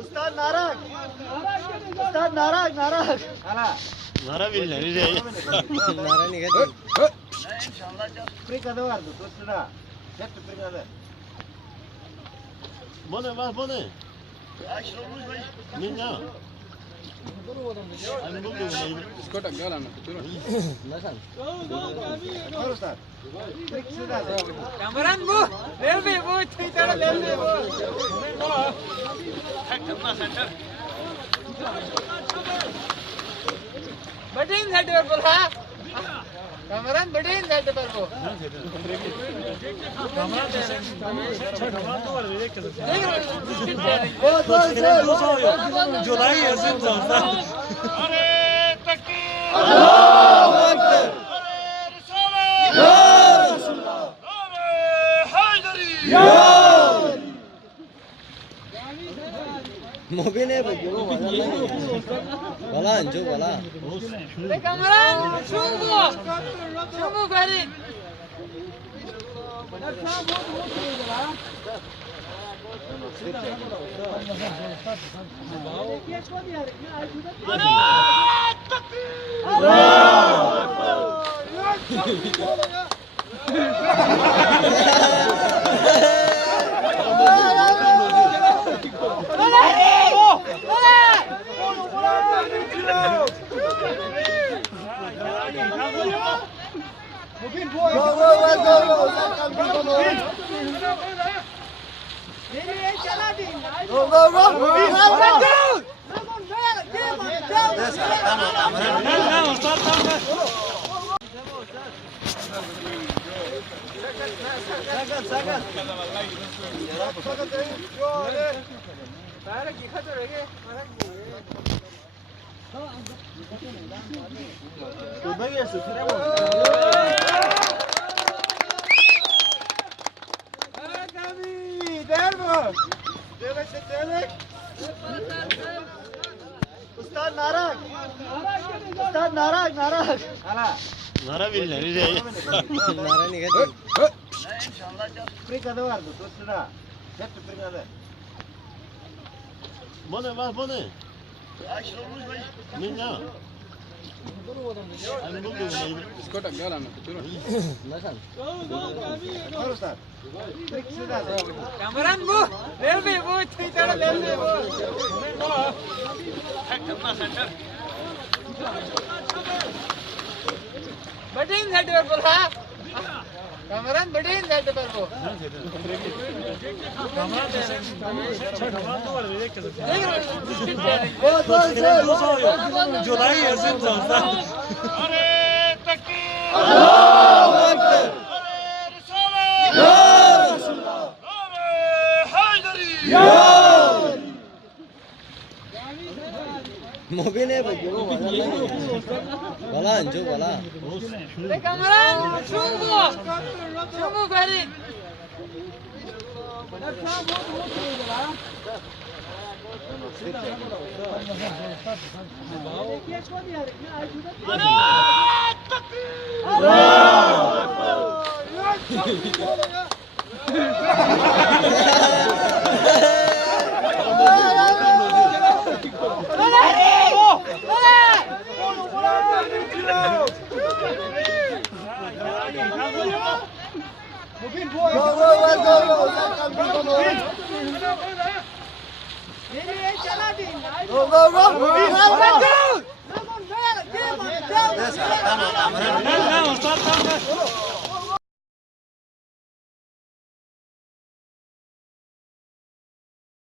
Ustad narak. Ustad narak. Nara bilmiyorum. Nara ne kadar? İnşallah Afrika'da vardı. Dostuna. Hep Afrika'da. Bu ne var bu ne? Ne ya? Skoda galan. Kameran bu. Railway bu. Twitter railway bu. Badin side पर बोला Kamran badin side पर वो जुलाई अजीम जाता अरे तकबीर अल्लाहु अकबर अरे रिसालत या रसूलुल्लाह अरे हैदरी या Mobil ne bakıyor? Bala anjo bala. Kamran शुंगो करी अरे तकबीर अल्लाहु Akbar Ustad narak. Ustad narak. Nara bilmiyorum. Nara ne kadar? İnşallah Afrika'da vardı. Dostuna. Hep Afrika'da. Bu ne var bu ne? Ne ya? Skoda galan. Kamran bu railway bu Twitter railway bu badin side पर बोला Kamran badin side पर वो जुलाई अजीम जाता अरे तकबीर अल्लाहु अकबर अरे रिसालत या रसूलुल्लाह अरे हैदरी या Mobil ne bakıyor? Bala anjo bala. Kamran शुंगो करी अरे तकबीर अल्लाहु अकबर Go.